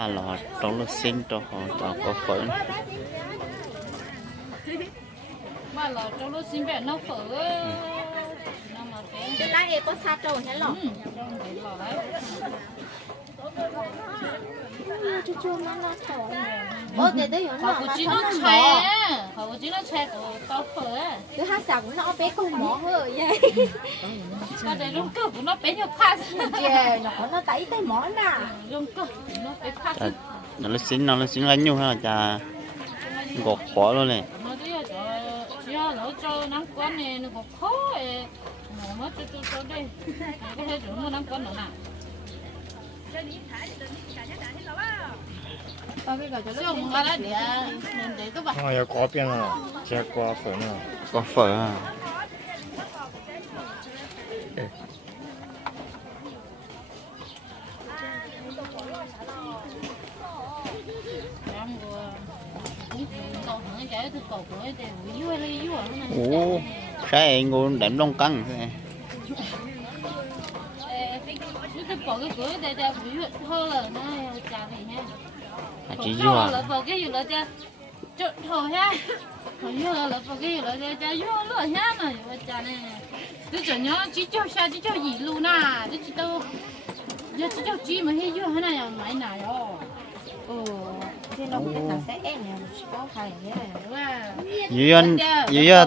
à lò trong lúc xin cho họ cho có phở. Mà là trong lúc xin về nó phở. Nó mà cái cái lá em có sa trâu thế lọ? Ừ lò đấy chú chú nó nó trâu đấy họ nó có mà chỉ nó nó nó chè họ có chỉ nó chè của tao phở cứ hát sạc nó bé con mỏ hơi vậy. Có để lúc cơ của nó bé nhiều phát? Chè nó có nó tẩy tay mỏ nè. Lúc cơ nó bé phát. À, nó lúc xin nó lúc xin lấy nhau ha cha gọt khó luôn này nó đi cho chỉ là nó cho nắng quán này nó có khó ấy nó mất cho cho cho đây có thể chúng nó nắng quán nữa nè rồi. Cầu thằng cái tôi cầu của cái đều vui lên vui ồ sai ngồi đếm đông căng. Cái bỏ cái cửa đây đây vui hơn nó chả này ha à, chỉ cha chợ thầu ha thầu như là bỏ cái gì là cha vô luôn ha mà vậy cha này tôi chỉ nhớ chỉ cho sao chỉ cho gì luôn à tôi chỉ đâu giờ chỉ cho chi mà hay vô thế này là mấy này rồi dư anh dư giờ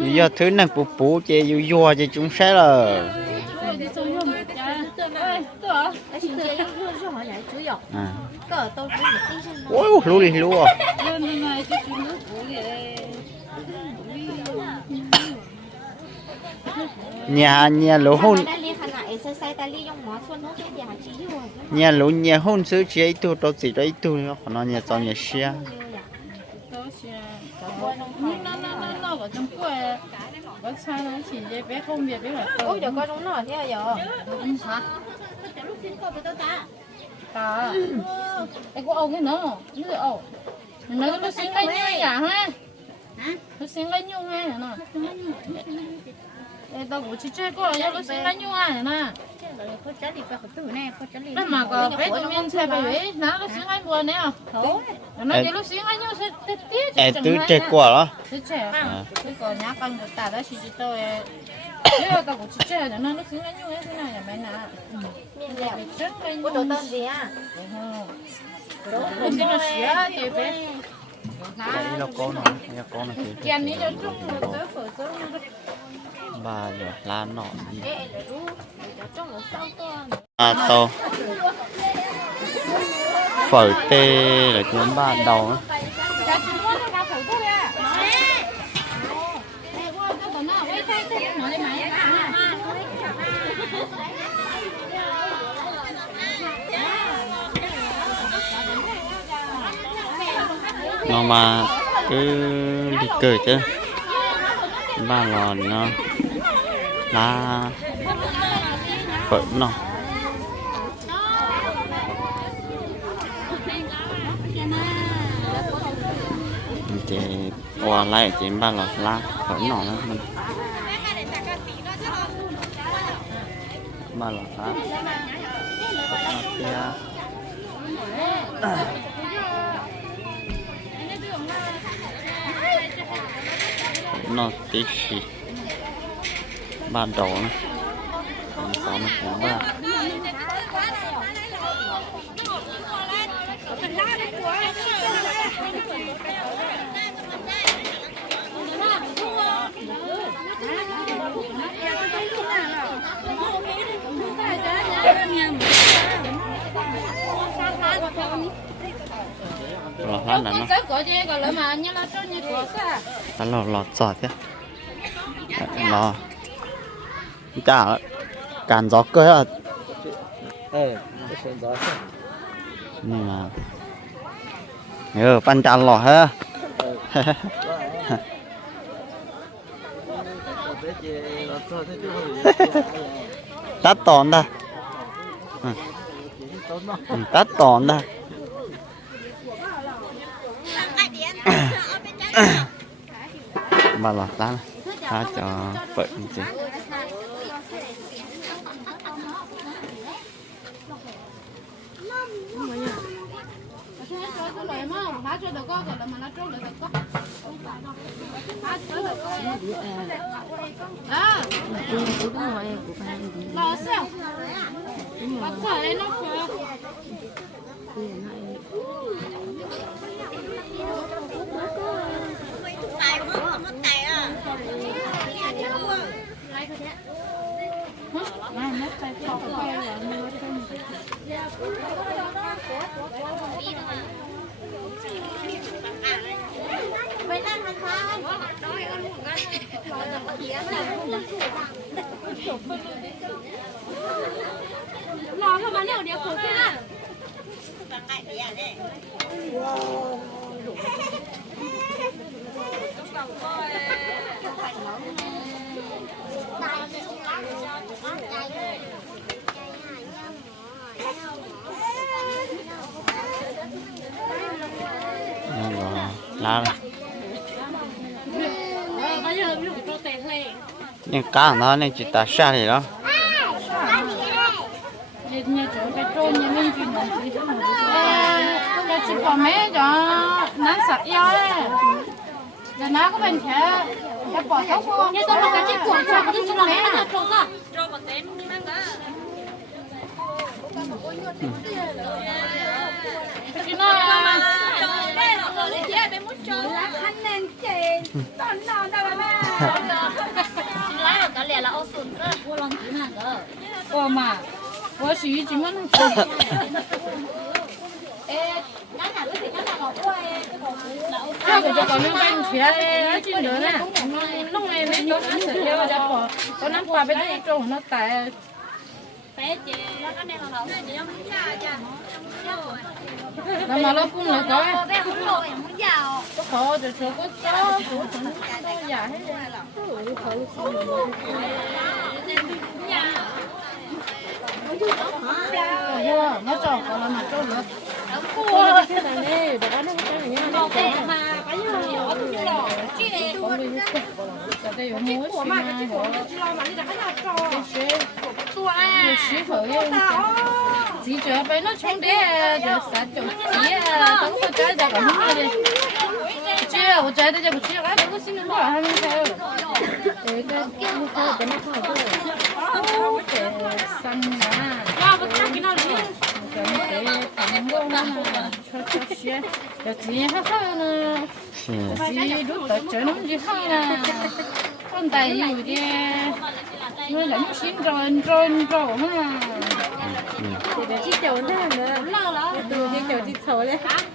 dư giờ thứ này bù bù chế dư vừa chế chúng sẽ là à ôi lú đi lú à. Nhà nhà lú hôn nhà lú nhà hôn sứ chế tu đó chỉ đấy tu nó còn nhà cho nhà xia Ôi, đừng có đúng nó thế à giờ. Hả? Ta. Em có ông cái nó, như vậy ông. Nó nó xin lấy nhiêu cả ha? Nó xin lấy nhiêu ha nè. Em tao cũng chỉ chơi có nó xin lấy nhiêu ha nè. Đó mà có cái tụi mình xe về vậy, nó nó xin lấy mua nè. Nó chỉ nó xin lấy nhiêu sẽ tiếp tiếp. ê tứ chế quả đó Thế trẻ. à Cái có nhà con của ta đó chỉ chỉ tôi. Thế là tao cũng chỉ chơi nó nó xin lấy nhiêu thế này là mấy nè. miền dẻo Trước lấy có đồ nhiêu. tên gì à Nó xin nó xía thì bé. đấy nó có nó nó có nó thì Chèn đi cho chung một tớ phở sớm bà rồi lá nọ gì à to phở tê là chúng ba đầu á. Chả chỉ muốn nó ra phở thôi à Ê, qua cái tớ nó, ê, thay, thay, nó lên máy à nó mà cứ đi cười chứ. Ba lò nó là phở nó. Thì qua lại chỉ ba lò là phở nó nữa mình ba lò là lá Nó kia. Nó tí xì ba đầu nữa còn sáu nó cũng ba lò lá là nó Có có chứ, có lỡ lọt hết là nó. nó lọt lọt giọt thế lọt chả càn gió cơ à. Nhưng mà ừ pan càn lọt ha. Tắt tòn ta. Ừ, Tắt tòn ta. Ba lò tá ta cho vợ chị có cái loại mà lá cho được có rồi là mà lá cho được có lá cho được có à là sao bắt phải nó phải Này, nó phải có cái là mua cái Nó không bán được điều của kia à? Nó là lá Ờ, bây giờ ví dụ cho tiền thuê nhưng cá của nó nên chỉ ta xa thì đó như như chỗ cái trôn như mình chỉ xa thì đó chỉ có mấy cho nắng sạch yếu đấy rồi nó có bên thế cái bỏ tóc không Như tôi là cái chiếc cuộn cho cái chiếc mấy nó trộn ra. 我嘛，我是一直么能做。这个就搞那边去嘞，进得嘞，弄嘞没弄安子了，我就跑，我那把别的种那 nó mà nó cũng là có có khó rồi sửa có có sửa cũng có giả hết rồi sửa khó sửa nó chọn còn là mặt trâu nữa. Ôi, cái này nè, bà nó cái này nè. 里面这得有模型啊，有些有需求有。自己被那充的就啥就急啊，等我家在干什的？姐，我家的就不去，俺这个新的多还没开。这个给我开的那好多，这三万。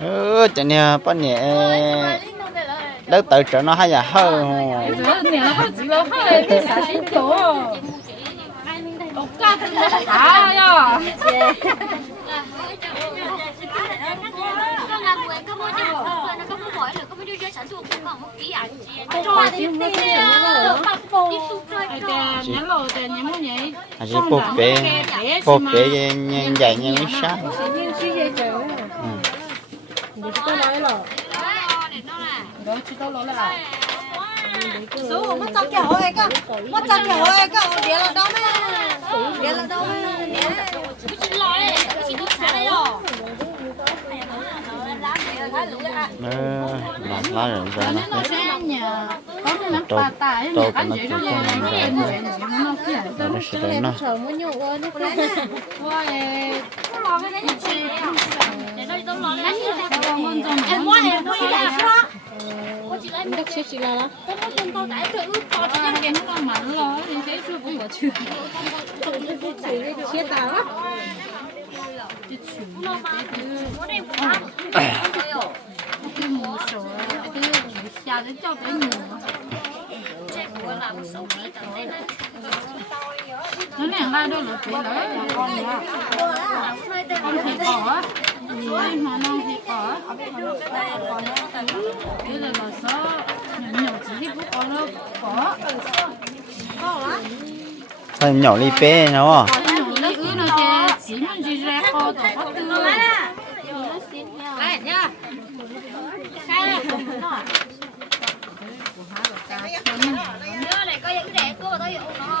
ừ chả nè bắt nhẹ đất tự trở nó hay à hơn 아야. 아직 뽑배 뽑배 연장이 샤. 응 số mất tao kiểu hồi cơ. Mất tao kiểu hồi cơ. Đĩa là đâu mà đĩa là đâu mà đĩa cứ chín lò đấy cứ chín nước sáng đấy rồi mà lá rồi ra nó có cái tàu tàu của nó cũng không ra nó nó sẽ đến nó. Hãy subscribe cho kênh Ghiền Mì Gõ Để không bỏ lỡ những video hấp dẫn mà ăn chỉ cho nên nó lên chuyện nó kia. nó sẽ đến nó Ôi, lo cái đấy chị. Sao con cho mày em mua em mua cái này cho Ờ, cái nó mặn lo, thì thế chưa cũng có chưa. chia tao á Cái chủ cái mùa sổ, cái xa đến cho cái mùa. Nó này ra đâu là phải lấy là con nữa. Con thì có. Rồi mà non thì có. Cái là là số nhỏ nhỏ chỉ thì cũng có đâu có. thôi nhỏ đi bé nó Có cái nhỏ lấy ứ nó sẽ chỉ mình chỉ ra kho tổ có tư. này nha nhớ này có những rẻ cô tao dụng nó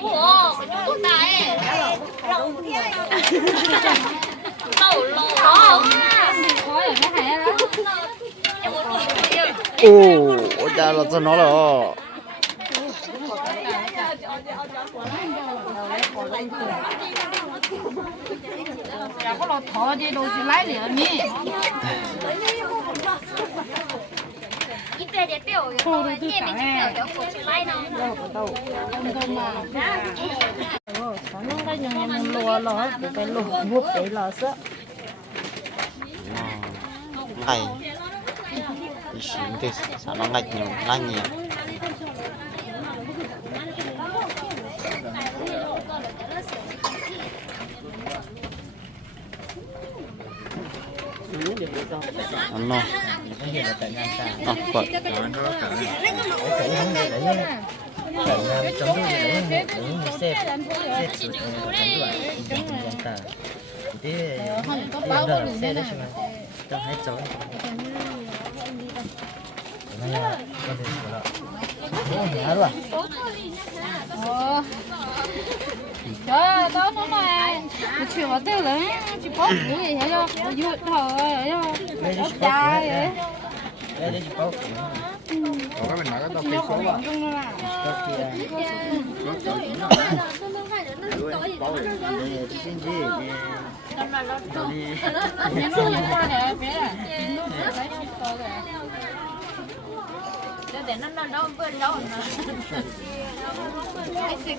โอ้โหมันตุ๊กตาเองเต่าหล่อโอ้ดาวเราจะน้อเหรอ然后老头的都是来了你。Cái nhà nhà lùa lò cái cái lùa vuốt cái lò sợ ngày đi xỉn thì sao nó ngạch nhiều la nhiều ăn no đây nè. Ờ. Trời đó nó. Nó chịu vào tiêu lớn, chỉ bóp mũi gì hết. Nó dụ thở rồi cho. Nó cha vậy. Nó còn miệng trong nó là. Nhớ nó qua để bé. Nó phải lấy chút cơ kìa.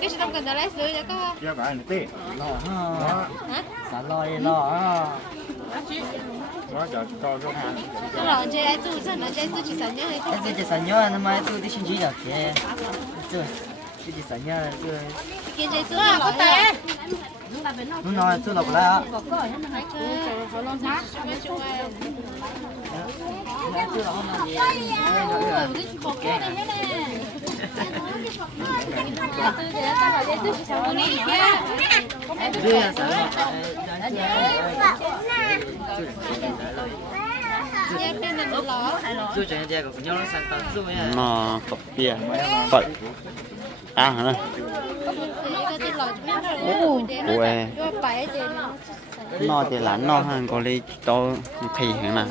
cái gì đâu cần tới lấy sữa cho có Chưa phải là. Lo ha. Xả lo đi lo ha. Nó giờ cho cho hàng. cái lò chơi ai tu chân nó chơi tu chỉ sản nhớ hay không Cái gì sản nhớ nó mai tôi đi xin chỉ được kìa. Chưa. Cái gì sản nhớ tôi kia chơi tu là có tay nó nói tôi lọc lại á. Họ lo sát Tôi lọc nó cặp bia vậy à hả? Chúng nó thì là nó hàng có lý cho thì hả nè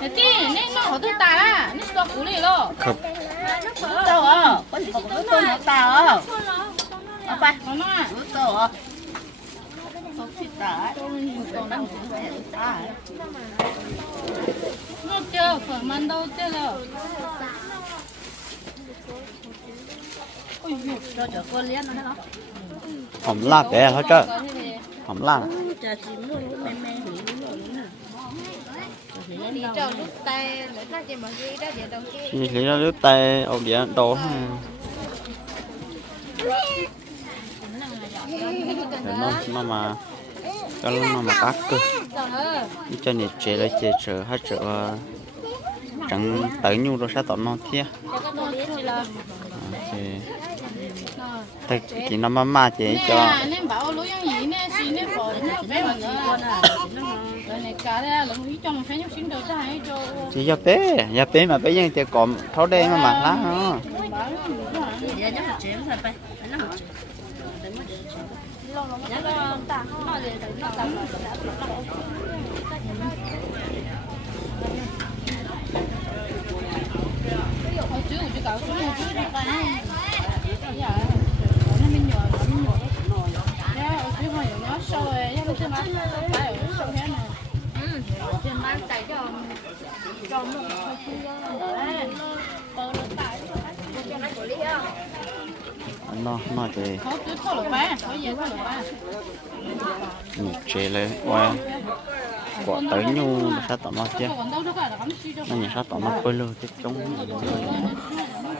Nè tí, nè nó tôi tà la, nè sao cú này lo. khập Tao à. Có gì có cái tôi nó tao à. Ở bay. Nó nó à. Tao à. Không nó chơi phần man đâu chơi lo. Ôi dồi, Cho cho cô liên nó nó. hỏng la bé hết trơn. Hỏng kia thì lý nó đứt tay ổ điện đồ để nó nó mà cho nó mà cắt cơ. Cho nên chế lại chế trở hết trở chẳng tới nhu rồi sao tao nó chỉ là thì thật chỉ nó mà mà chế cho nè, nè bảo lối yang gì nè, xí bỏ cho cho. chỉ cho bé cho bé mà bé dân thì còn thấu đen mà mà lá nó Bảo nó đủ rồi. Giờ nhắm một chuyện thôi bay. Nó một chuyện. Hồi trước tôi cậu xuống hồi trước đi ta. Giờ nó mình nhồi, nó mình nhồi. Hồi nó nó ở thế này. trên cho cho một Đấy. Cô nó tại. cho nó lý không chế lên qua quả tới nhu sẽ tỏ nó chứ nó nhà sẽ tỏ nó quay lơ chứ chống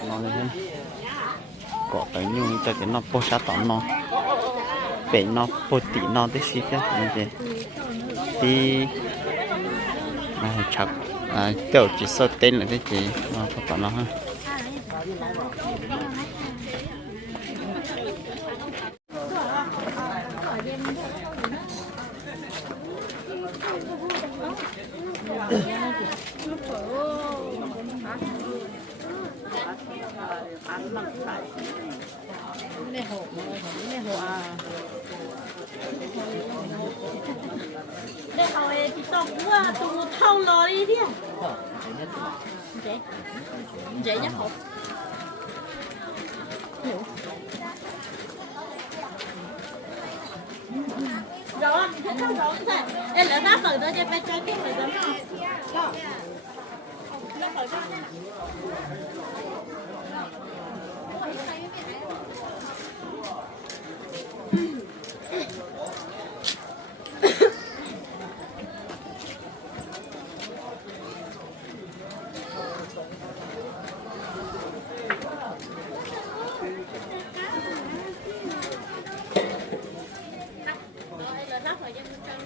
nó lên quả tới nhu cho cái nó bố sẽ tỏ nó bể nó bố tí nó tới xí chứ như thế thì à chắc à kiểu chỉ sợ tên là cái gì nó có tỏ nó ha đây hồi thì tụ thâu lò đi đi dễ dễ nhất hộp rồi mình thích thâu rồi thế đây là đá phở đó cho bé chơi cái phở đó không đá phở đó đây là đá phở cho mình chơi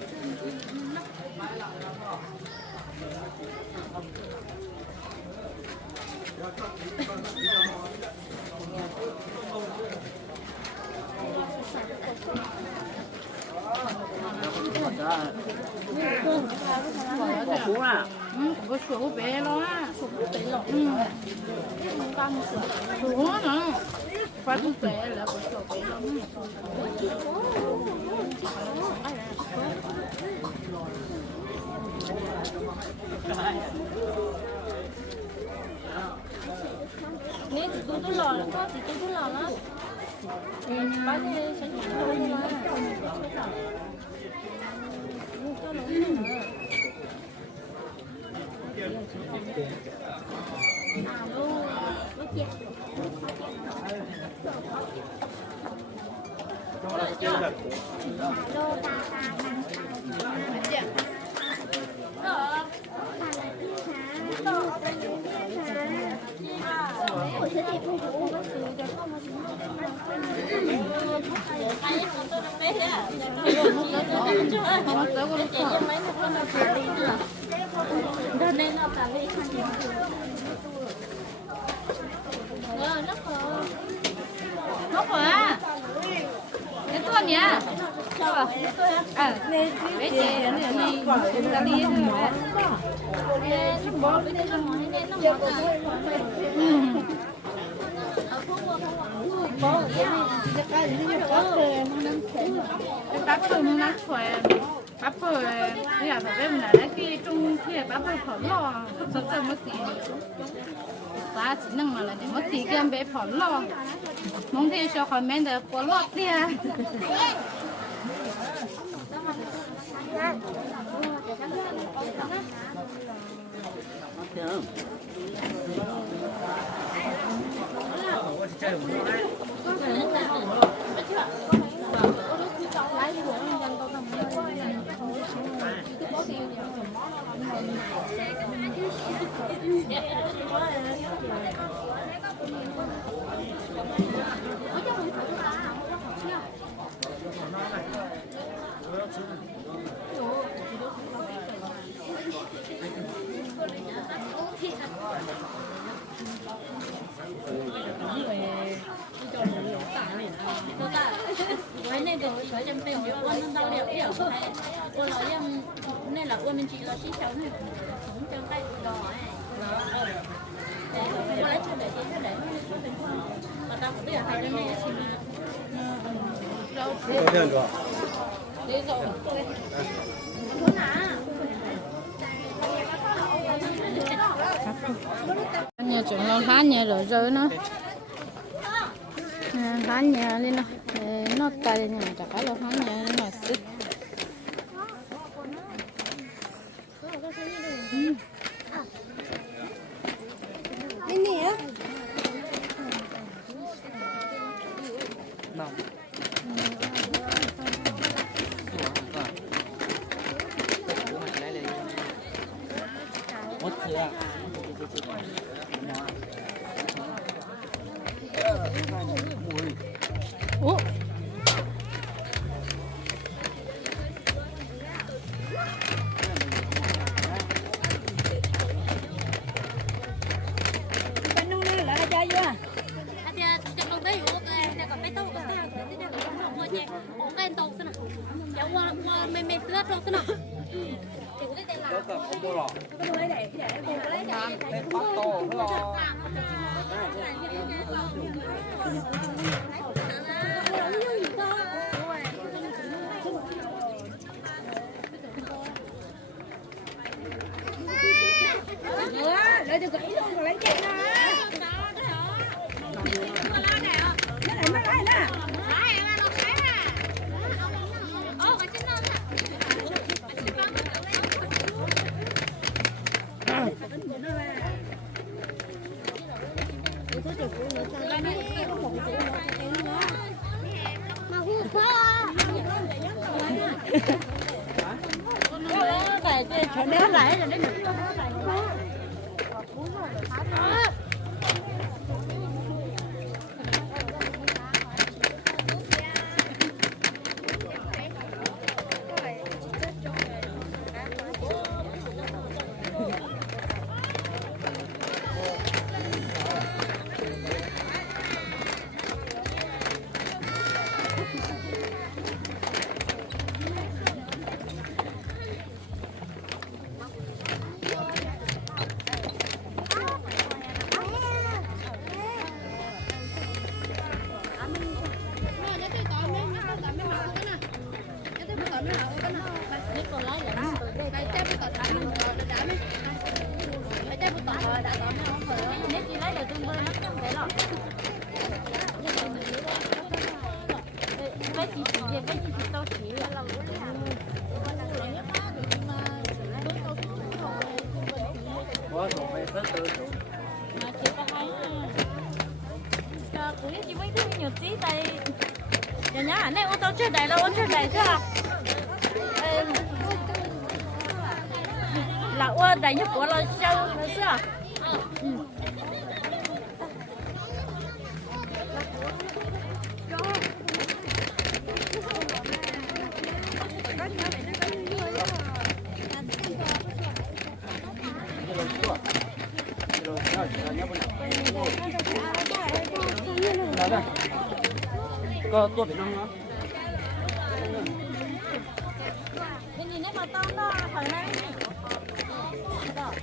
Cú à. Ừ, có số bé lo á. Số bé lo. Ừ. Số nó. Phải số bé là có số bé lo. Nếu chỉ tôi tôi lò là có chỉ tôi tôi lò nó. Bao nhiêu sẽ chỉ tôi tôi lò. Nó tới có lúc sợ. Nó khỏe à? Cái con nhỉ? À, bé trẻ này này, chúng ta đi rồi. Cái bắp tôi nó khỏe. Bắp tôi, bây giờ phải bên này cái trung kia bắp tôi phở lo, thật sự mất tiền. Ba chỉ năng mà là để mất tiền cái em bé phở lo. Mong thế cho khỏi men được có lọt đi à. Thank you nên rồi với chân phèo thì quân nó đau nói em nên là quân bên chị là chị cháu này sống trong tay đỏ này để quân lấy cho để cho để và tao cũng biết là hai đứa này thì Đi rồi. nhà chúng nó há nhà rồi rơi nó há nhà lên nó nó tay nhà chả có há nhà 妹妹。那。我吃。là ô đại nhất của lo sâu nữa xưa ừ. có tuột phải năm nữa 当到跑来这边，知道？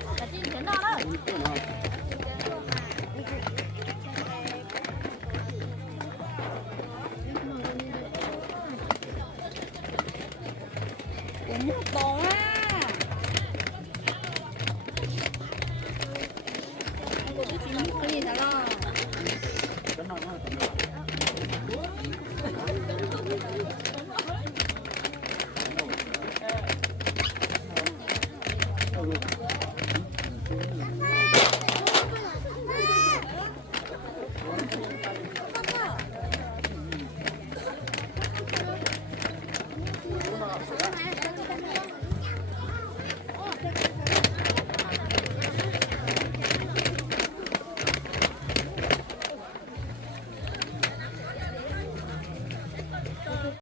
懂啊！我估计你们肯了。